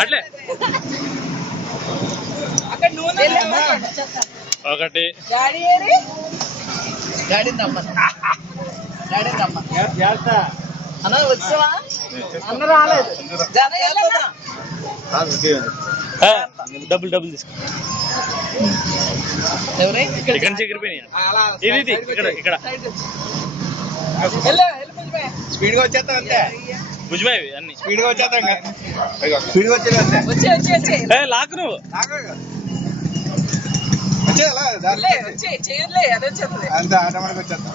అట్లే ఒకటి అన్న వచ్చావా అన్న రాలేదు డబ్బులు డబ్బులు తీసుకో ఇక్కడ నుంచి ఎగిరిపోయినాయి ఇది ఇక్కడ ఇక్కడ స్పీడ్ గా వచ్చేస్తాం అంతే భుజమాయి అన్ని స్పీడ్ గా వచ్చేస్తాం స్పీడ్ గా వచ్చేది అంతే లాక్ నువ్వు అంతే ఆటోమేటిక్ వచ్చేస్తాం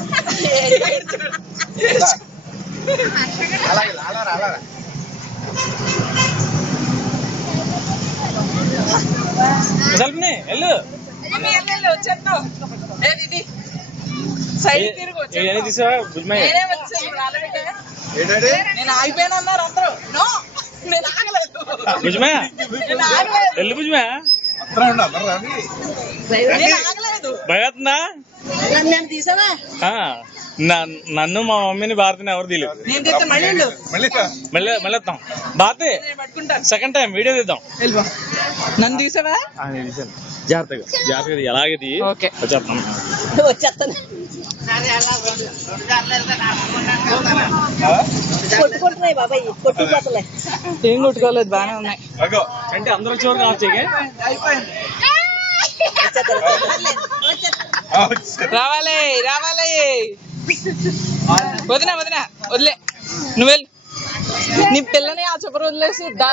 అలాగే అలారా అలారా వెళ్ళు సైడ్ తిరిగి తీసావా భుజమాయి నేను ఆగిపోయాను అన్నారు అందరూ నేను ఆగలేదు భుజమా వెళ్ళు భుజమా భయవుతుందా నన్ను మా మమ్మీని భారతిని ఎవరు తీయలేదు మళ్ళీ వస్తాం భారతి సెకండ్ టైం వీడియో తీద్దాం నన్ను తీసావా జాగ్రత్తగా జాగ్రత్తగా ఎలాగది వచ్చేస్తాను కొట్టుకుంటున్నాయి బాబాయ్ కొట్టుకుపోతలే ఏం కొట్టుకోలేదు బాగానే ఉన్నాయి అంటే అందరూ చూడగా రావాలి రావాలి వదినా వదినా వదిలే నువ్వు వెళ్ళు నీ పిల్లని ఆ చెప్పరు వదిలేసి దా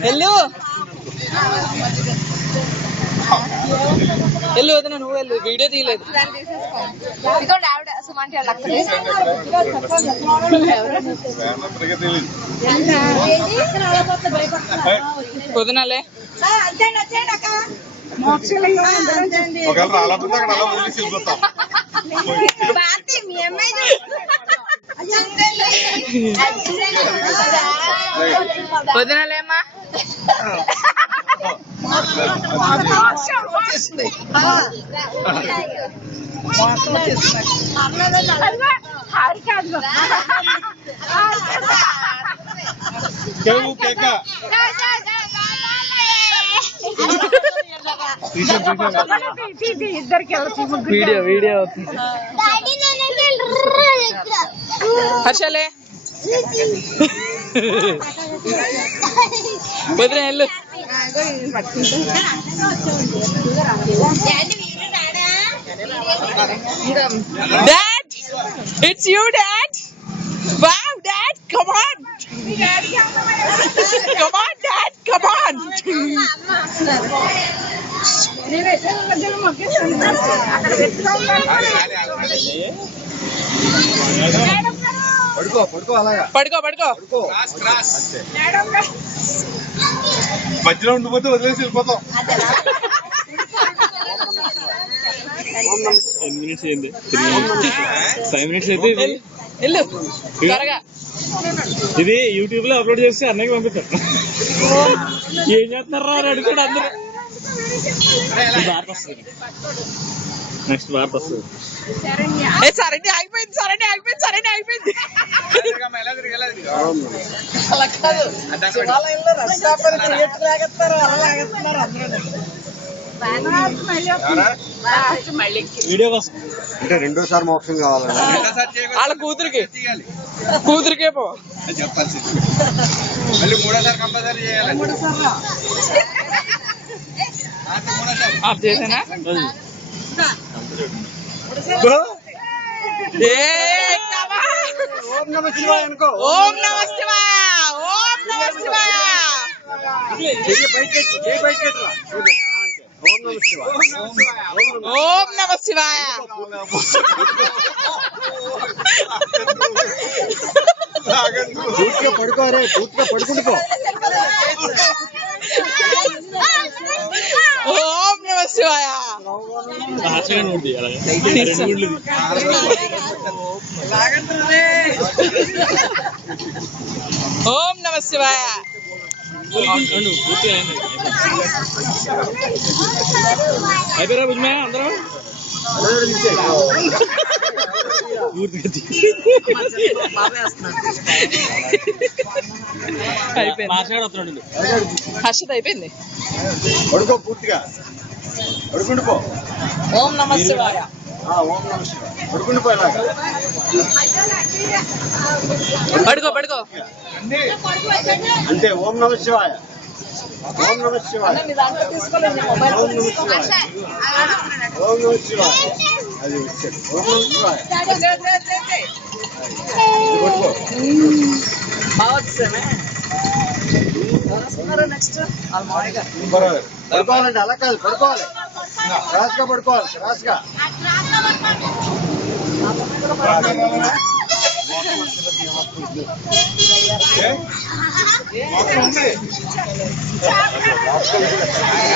వెళ్ళు వెళ్ళు వదినా నువ్వు వెళ్ళు వీడియో తీయలేదు వదినాలే వదినాలేమ్మా వీడియో వీడియో హర్షలే వదిలే వెళ్ళు Dad, it's you, Dad. Wow, Dad, come on. Come on, Dad, come on. పడుకో మధ్యలో ఉండిపోతే వదిలేసి వెళ్ళిపోతాం ఎన్ని మినిట్స్ అయింది 5 మినిట్స్ అయితే ఇది యూట్యూబ్ లో అప్లోడ్ చేసి అన్నయ్యకి పంపిస్తారు ఏం చేస్తున్నారా అని అడుగుతాడు అందరూ భారత వస్తుంది నెక్స్ట్ భారత వస్తుంది సరే అయిపోయింది అలా కాదు శివాలయంలో రష్టాపరి థియేటర్ లాగేస్తారు అలా లాగేస్తున్నారు వీడియో కోసం అంటే రెండోసారి మోక్షం కావాలండి వాళ్ళ కూతురికే పో చెప్పాల్సింది మళ్ళీ మూడోసారి కంపల్సరీ చేయాలి ఆఫ్ చేసేనా ఓం నమ శివాయ అనుకో ఓం నమ శివాయ ఓం నమ శివాయ పూర్తిగా పడుకోరే పూర్తిగా పడుకుంటుకో ఓం నమ శివాయ ఓం నమ శివాయ అయిపోయారా భుజమే అందరూ మాట్లాడుతున్నాడు హర్షిత్ అయిపోయింది. పడుకో పూర్తిగా పడుకుంటూ పో. ఓం నమః శివాయ. ఓం నమ శివాయ. పడుకుంటూ పోయేలాగా పడుకో పడుకో. అంతే. ఓం నమ శివాయ. ఓం నమ శివాయ. మీ దాంట్లో తీసుకోలేదు, మొబైల్ ఓం నమ శివాయ. ఓం నమ శివాయ. అది వచ్చాడు. ఓం నమ శివాయ. పడుకో. బాగా వచ్చేసామే. నెక్స్ట్ పర్వాలేదు. పడుకోవాలండి, అలా కాదు, పడుకోవాలి. రాసుగా పడుకోవాలి, రాసుగా.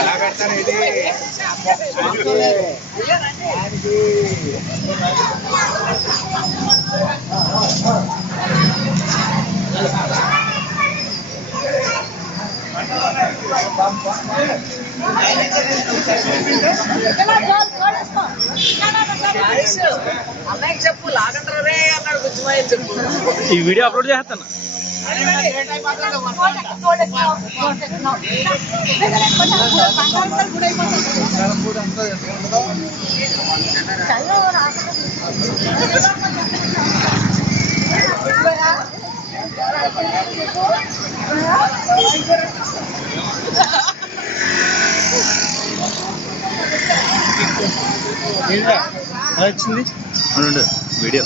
ఎలా కడతాను ఇది? అన్నయ్యకి చెప్పు, లాగంటారా రే అన్నాడు బుజ్జిమాయ చెప్పు. ఈ వీడియో అప్లోడ్ చేస్తాను. వచ్చింది వీడియో.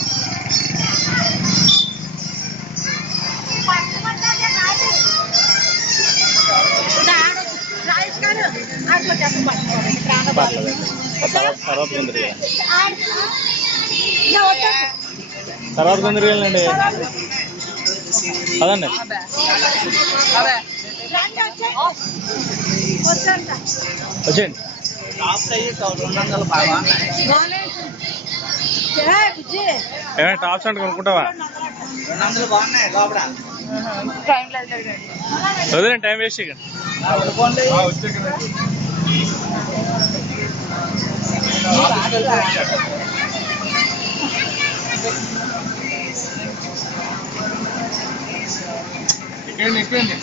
తర్వాత కొందరు వెళ్ళండి. అదండి వచ్చేయండి. ఏమైనా టాప్స్ అంటే కొనుక్కుంటావా? వదిలేండి, టైం వేస్ట్ చేయకండి. ఎక్కండి.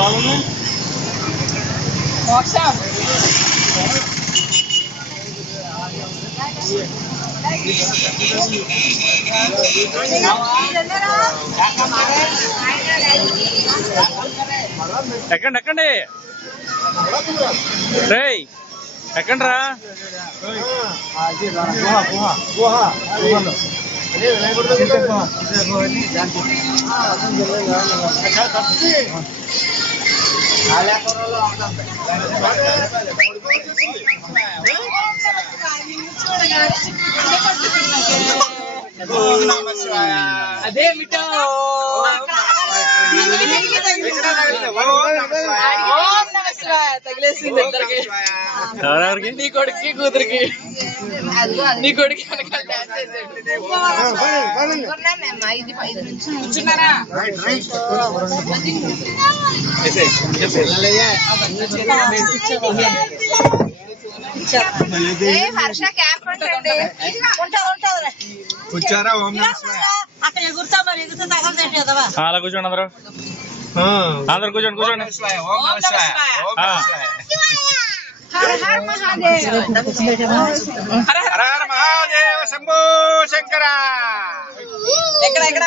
బాగుంది. మోక్షం ఎక్కండి రేయ్, ఎక్కండి రా. అదేమిటో తగిలేసింది ఇద్దరికి. ఎవరెవరికి? నీ కొడుక్కి కూతురికి. నీ కొడుకు వెనకాల డాన్స్ కూర్చున్నారా? హర్ష క్యాప్ ఉంటుంది. కూర్చారా? ఓం నమ శివాయ. అలా కూర్చోండి అందరూ. అందరు కూర్చోండి. ఓం నమ శివాయ. ఓం నమ శివాయ. ఓం నమ శివాయ. హర హర మహాదేవ శంభో శంకర. ఎక్కడ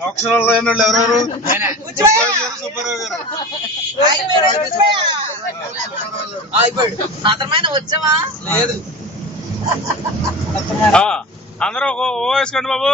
మోక్షంలో ఎవరెవరు? అతమైన వచ్చావా? లేదు. అందరూ ఓ వేసుకోండి బాబు.